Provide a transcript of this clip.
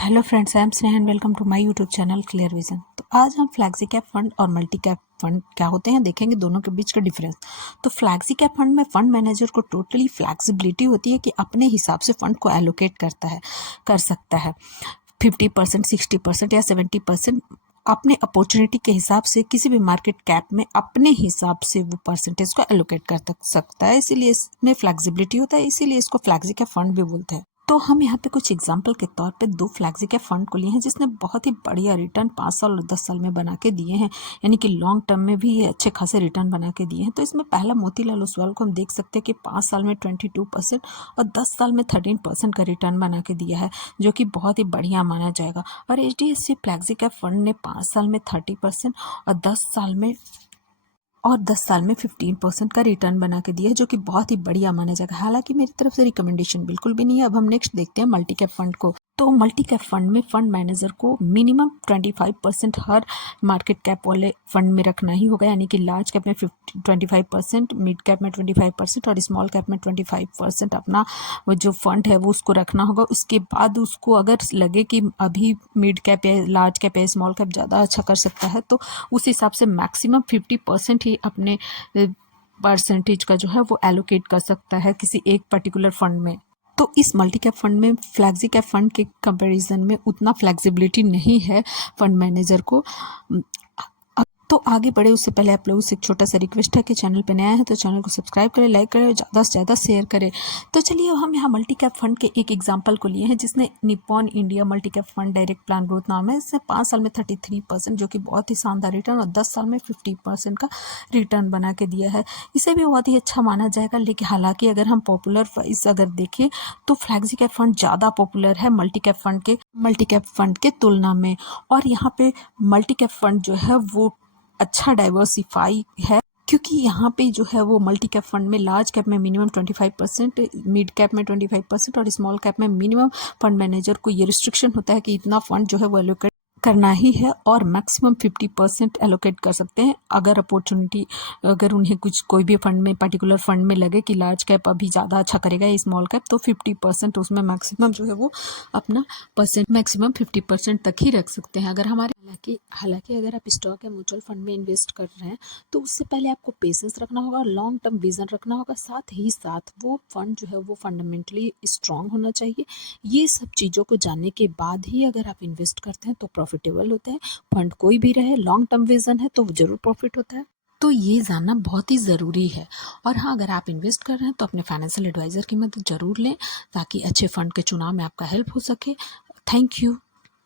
Hello friends, I am Sneha and welcome to my YouTube channel clear vision. तो आज हम flexi cap fund और multi cap fund क्या होते हैं देखेंगे, दोनों के बीच का डिफरेंस। तो फ्लैक्सी कैप फंड में फंड मैनेजर को टोटली फ्लैक्सिबिलिटी होती है कि अपने हिसाब से फंड को एलोकेट कर सकता है 50%, 60% या 70%। अपने अपॉर्चुनिटी के हिसाब से किसी भी मार्केट कैप में अपने हिसाब से वो परसेंटेज को एलोकेट कर सकता है, इसीलिए इसमें फ्लैक्सिबिलिटी होता है, इसीलिए इसको फ्लैक्सी कैप फंड भी बोलते हैं। तो हम यहाँ पे कुछ एग्जाम्पल के तौर पे दो फ्लैक्सी कैप फंड को लिए हैं जिसने बहुत ही बढ़िया रिटर्न 5 साल और 10 साल में बना के दिए हैं, यानी कि लॉन्ग टर्म में भी ये अच्छे खासे रिटर्न बना के दिए हैं। तो इसमें पहला मोतीलाल ओसवाल को हम देख सकते हैं कि 5 साल में 22% और 10 साल में 13% का रिटर्न बना के दिया है, जो कि बहुत ही बढ़िया माना जाएगा। और HDFC फ्लैक्सी कैप फंड ने 5 साल में 30% और 10 साल में 15% का रिटर्न बना के दिया है, जो कि बहुत ही बढ़िया माना जाएगा। हालांकि मेरी तरफ से रिकमेंडेशन बिल्कुल भी नहीं है। अब हम नेक्स्ट देखते हैं मल्टी कैप फंड को। तो मल्टी कैप फंड में फंड मैनेजर को मिनिमम 25% हर मार्केट कैप वाले फंड में रखना ही होगा, यानी कि लार्ज कैप में 25%, मिड कैप में 25% और स्मॉल कैप में 25% अपना वो जो फंड है वो उसको रखना होगा। उसके बाद उसको अगर लगे कि अभी मिड कैप या लार्ज कैप या स्मॉल कैप ज़्यादा अच्छा कर सकता है, तो उस हिसाब से मैक्सिमम 50% ही अपने परसेंटेज का जो है वो एलोकेट कर सकता है किसी एक पर्टिकुलर फंड में। तो इस मल्टी कैप फंड में फ्लैक्सी कैप फंड के कंपैरिजन में उतना फ्लेक्सिबिलिटी नहीं है फंड मैनेजर को। तो आगे बढ़े उससे पहले आप लोगों से एक छोटा सा रिक्वेस्ट है कि चैनल पे नया है तो चैनल को सब्सक्राइब करें, लाइक करें और ज़्यादा से ज़्यादा शेयर करें। तो चलिए अब हम यहाँ मल्टी कैप फंड के एक एग्जांपल को लिए हैं जिसने Nippon India multi cap fund direct plan growth नाम है। इसने 5 साल में 33%, जो कि बहुत ही शानदार रिटर्न, और 10 साल में 50% का रिटर्न बना के दिया है। इसे भी बहुत ही अच्छा माना जाएगा। लेकिन हालांकि अगर हम पॉपुलर वाइज अगर देखें तो फ्लैक्सी कैप फंड ज़्यादा पॉपुलर है मल्टी कैप फंड के तुलना में। और यहाँ पे मल्टी कैप फंड जो है वो अच्छा डाइवर्सिफाई है, क्योंकि यहाँ पे जो है वो मल्टी कैप फंड में लार्ज कैप में मिनिमम 25%, मिड कैप में 25% और स्मॉल कैप में मिनिमम फंड मैनेजर को ये रिस्ट्रिक्शन होता है कि इतना फंड जो है वो एलोकेट करना ही है और मैक्सिमम 50% एलोकेट कर सकते हैं। अगर उन्हें कोई भी फंड में पर्टिकुलर फंड में लगे कि लार्ज कैप अभी ज़्यादा अच्छा करेगा या स्मॉल कैप, तो 50% उसमें मैक्सिमम जो है वो अपना परसेंट मैक्सिमम 50% तक ही रख सकते हैं। अगर हमारे हालांकि अगर आप स्टॉक या म्यूचुअल फंड में इन्वेस्ट कर रहे हैं तो उससे पहले आपको पेशेंस रखना होगा और लॉन्ग टर्म विजन रखना होगा। साथ ही साथ वो फंड जो है वो फंडामेंटली स्ट्रांग होना चाहिए। ये सब चीज़ों को जानने के बाद ही अगर आप इन्वेस्ट करते हैं तो प्रॉफिटेबल होते हैं। फंड कोई भी रहे, लॉन्ग टर्म विजन है तो जरूर प्रॉफिट होता है। तो ये जानना बहुत ही ज़रूरी है। और हाँ, अगर आप इन्वेस्ट कर रहे हैं तो अपने फाइनेंशियल एडवाइज़र की मदद ज़रूर लें ताकि अच्छे फंड के चुनाव में आपका हेल्प हो सके। Thank you.